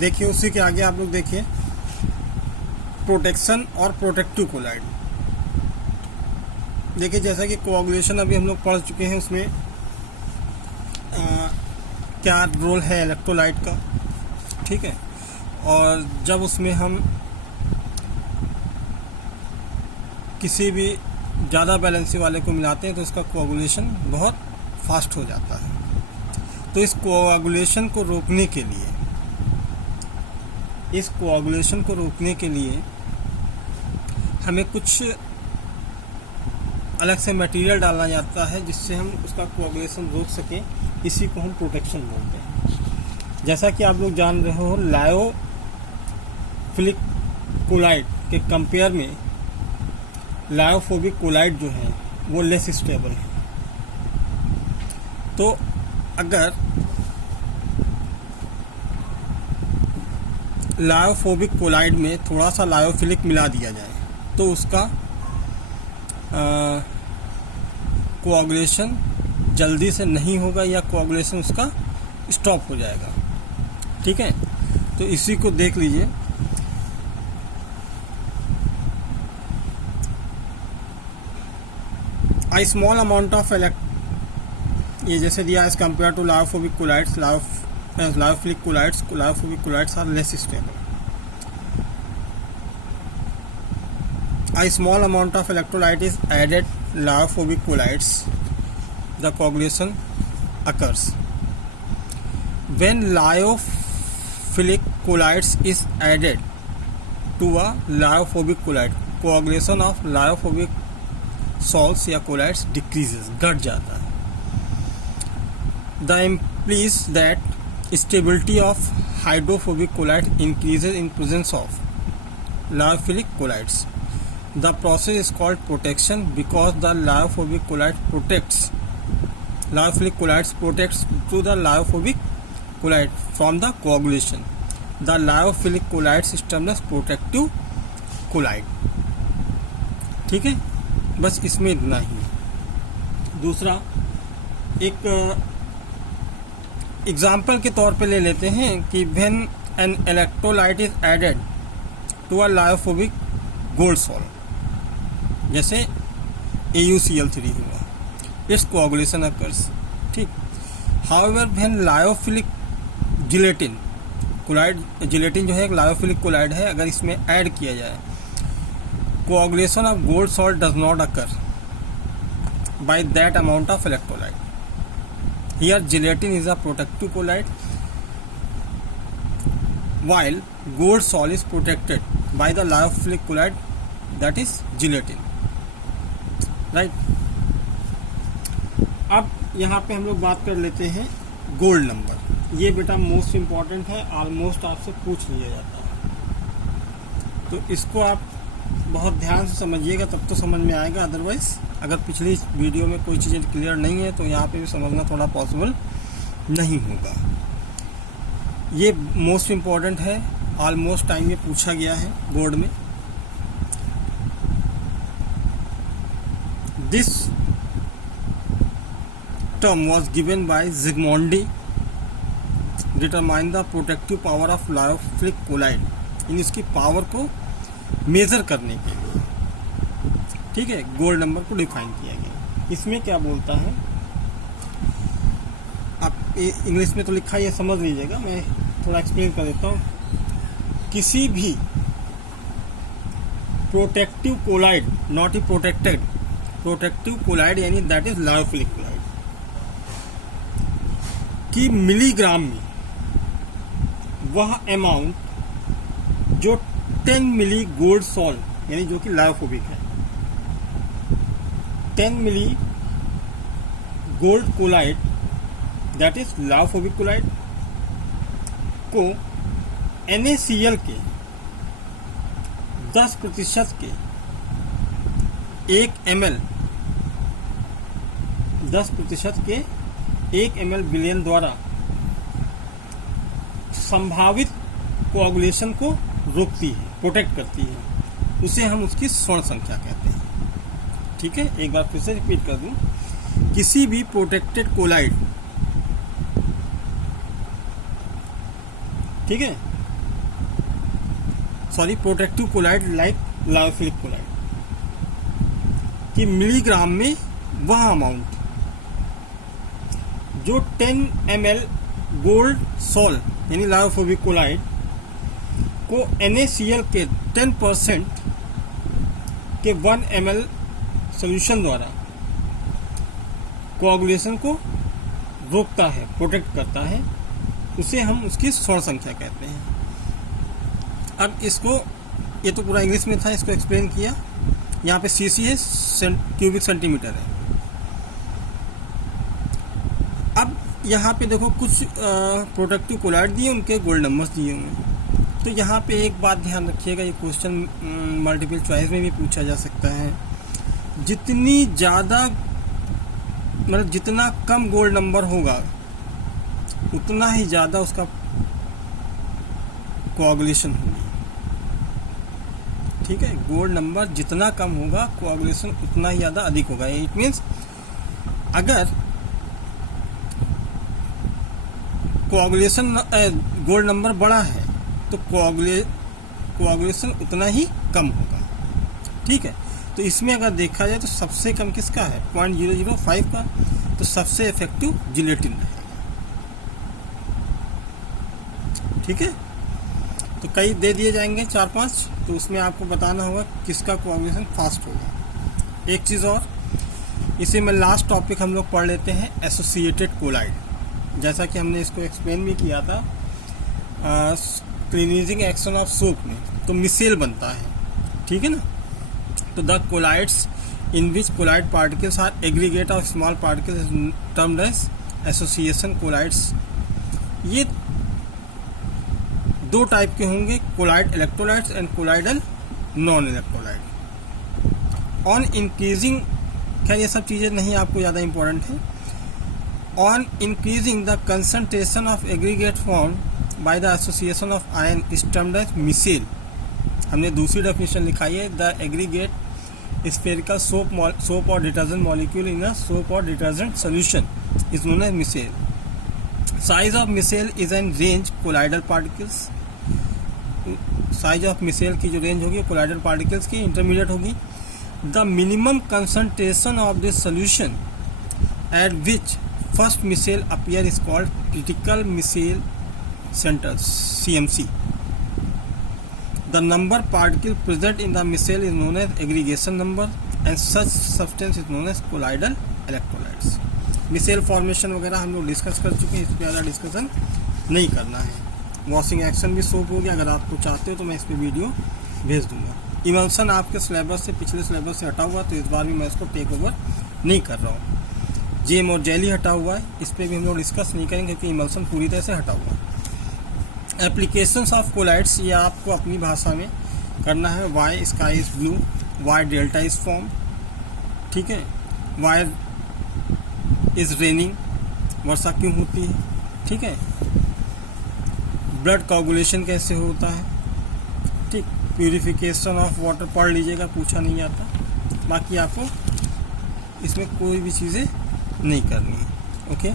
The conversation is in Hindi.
देखिए उसी के आगे आप लोग देखिए प्रोटेक्शन और प्रोटेक्टिव कोलाइड। देखिए जैसा कि कोआगुलेशन अभी हम लोग पढ़ चुके हैं, उसमें क्या रोल है इलेक्ट्रोलाइट का, ठीक है। और जब उसमें हम किसी भी ज़्यादा बैलेंसी वाले को मिलाते हैं तो इसका कोआगुलेशन बहुत फास्ट हो जाता है। तो इस कोआगुलेशन को रोकने के लिए हमें कुछ अलग से मटेरियल डालना जाता है जिससे हम उसका कोआगुलेशन रोक सकें। इसी को हम प्रोटेक्शन बोलते हैं। जैसा कि आप लोग जान रहे हो, लायोफिलिक कोलाइड के कंपेयर में लायोफोबिक कोलाइड जो है वो लेस स्टेबल है। तो अगर लायोफोबिक कोलाइड में थोड़ा सा लायोफिलिक मिला दिया जाए तो उसका कोआगुलेशन जल्दी से नहीं होगा या कोआगुलेशन उसका स्टॉप हो जाएगा, ठीक है। तो इसी को देख लीजिए। A small amount of ये जैसे दिया as compare to lyophobic colloids, lyophilic colloids, lyophobic colloids are less stable. A small amount of electrolyte is added lyophobic colloids, the coagulation occurs. When lyophilic colloids is added to a lyophobic colloid, coagulation of lyophobic salts या colloids decreases, घट जाता है। The implies that stability of hydrophobic colloid increases in presence of lyophilic colloids. The process is called protection because the lyophobic colloid protects lyophilic colloids protects to the lyophobic colloid from the coagulation. The lyophilic colloids system is protective colloid, ठीक है। बस इसमें इतना ही। दूसरा एक एग्जाम्पल के तौर पे ले लेते हैं कि when an electrolyte is added to a lyophobic gold salt, जैसे AuCl3 हुआ, इट्स कोआगुलेशन अकर्स, ठीक। However when lyophilic gelatin colloid, gelatin जो है एक लायोफिलिक कोलाइड है, अगर इसमें ऐड किया जाए, coagulation of gold salt does not occur by that amount of electrolyte. Here gelatin is a protective colloid while gold salt is protected by the lyophilic colloid, that is gelatin, right। अब यहाँ पे हम लोग बात कर लेते हैं गोल्ड नंबर। ये बेटा मोस्ट इम्पॉर्टेंट है, ऑलमोस्ट आपसे पूछ लिया जाता है, तो इसको आप बहुत ध्यान से समझिएगा तब तो समझ में आएगा। अदरवाइज अगर पिछली वीडियो में कोई चीज़ें क्लियर नहीं है तो यहाँ पे भी समझना थोड़ा पॉसिबल नहीं होगा। ये मोस्ट इम्पॉर्टेंट है, ऑलमोस्ट टाइम में पूछा गया है बोर्ड में। This term was given by Zsigmondy, determine the protective power of lyophilic colloid, इन इसकी पावर को मेजर करने के लिए, ठीक है, गोल्ड नंबर को डिफाइन किया गया। इसमें क्या बोलता है, आप इंग्लिश में तो लिखा है, ये समझ लीजिएगा, मैं थोड़ा एक्सप्लेन कर देता हूँ। किसी भी प्रोटेक्टिव कोलाइड, नॉट ई प्रोटेक्टेड, प्रोटेक्टिव कोलाइड यानी दैट इज लायोफिलिक कोलाइड की मिलीग्राम में वह अमाउंट जो 10 मिली गोल्ड सॉल्ट यानी जो कि लायोफोबिक है, 10 milli gold colloid that is lyophobic colloid को NaCl के 10% के 1 ml 10% के 1 ml बिलियन द्वारा संभावित कोआगुलेशन को रोकती है, प्रोटेक्ट करती है। उसे हम उसकी स्वर्ण संख्या कहते हैं, ठीक है। एक बार फिर से रिपीट कर दूं, किसी भी प्रोटेक्टेड कोलाइड, ठीक है, protective colloid like lyophilic colloid, कि मिलीग्राम में वह अमाउंट जो 10 ml गोल्ड सॉल यानी लायोफोबिक कोलाइड को NaCl के 10% के 1 ml सोल्यूशन द्वारा कोआगुलेशन को रोकता है, प्रोटेक्ट करता है, उसे हम उसकी स्वर्ण संख्या कहते हैं। अब इसको, ये तो पूरा इंग्लिश में था, इसको एक्सप्लेन किया। यहाँ पे cc है, क्यूबिक सेंटीमीटर है। अब यहाँ पे देखो कुछ प्रोटेक्टिव कोलाइड दिए, उनके गोल्ड नंबर्स दिए हुए हैं। तो यहाँ पे एक बात ध्यान रखिएगा, ये क्वेश्चन मल्टीपल चॉइस में भी पूछा जा सकता है। जितनी ज़्यादा मतलब जितना कम गोल्ड नंबर होगा उतना ही ज़्यादा उसका कोआगुलेशन होगी। ठीक है, गोल्ड नंबर जितना कम होगा कोआगुलेशन उतना ही ज़्यादा अधिक होगा। इट मीन्स अगर कोआगुलेशन गोल्ड नंबर बड़ा है तो कोआगुलेशन उतना ही कम होगा। ठीक है, तो इसमें अगर देखा जाए तो सबसे कम किसका है, 0.005 का, तो सबसे इफेक्टिव जिलेटिन है। ठीक है, तो कई दे दिए जाएंगे 4-5, तो उसमें आपको बताना होगा किसका कोआगुलेशन फास्ट होगा। एक चीज़ और, इसे में लास्ट टॉपिक हम लोग पढ़ लेते हैं, एसोसिएटेड कोलाइड। जैसा कि हमने इसको एक्सप्लेन भी किया था क्लीनिजिंग एक्शन ऑफ सोप में, तो मिसेल बनता है। ठीक है ना, तो the colloids in which colloid particles are aggregate of small particles termed as association colloids. ये दो टाइप के होंगे, colloid electrolytes and colloidal non electrolyte. On increasing, खैर ये सब चीज़ें नहीं आपको ज़्यादा इंपॉर्टेंट है। On increasing the concentration of aggregate form by the association of ion is termed as micelle. हमने दूसरी डेफिनेशन लिखाई है, द एग्रीगेट स्फेरिकल सोप और डिटर्जेंट मॉलिक्यूल इन अ सोप और detergent solution is known as micelle. Size of micelle is an range colloidal particles. Size of micelle की जो रेंज होगी कोलाइडल पार्टिकल्स की इंटरमीडिएट होगी। The minimum concentration of this solution at which first micelle appear is called critical micelle centre, CMC. The number particle present in the micelle is known as aggregation number and such substance is known as colloidal electrolytes. Micelle formation वगैरह हम लोग डिस्कस कर चुके हैं, इस पर ज़्यादा डिस्कशन नहीं करना है। वॉशिंग एक्शन भी सोप हो गया, अगर आपको चाहते हो तो मैं इस पर वीडियो भेज दूंगा। इमल्सन आपके सिलेबस से, पिछले सिलेबस से हटा हुआ, तो इस बार भी मैं इसको टेक ओवर नहीं कर रहा हूँ। जेम और जेली हटा हुआ है, इस पर भी हम लोग डिस्कस नहीं करेंगे क्योंकि इमल्सन पूरी तरह से हटा हुआ है। एप्लीकेशंस ऑफ कोलाइड्स, ये आपको अपनी भाषा में करना है। Why sky is blue, why delta is form, ठीक है, वाई इज रेनिंग, वर्षा क्यों होती है, ठीक है, ब्लड कोआगुलेशन कैसे होता है, ठीक, प्यूरिफिकेशन ऑफ वाटर पढ़ लीजिएगा, पूछा नहीं आता। बाकी आपको इसमें कोई भी चीज़ें नहीं करनी है। ओके।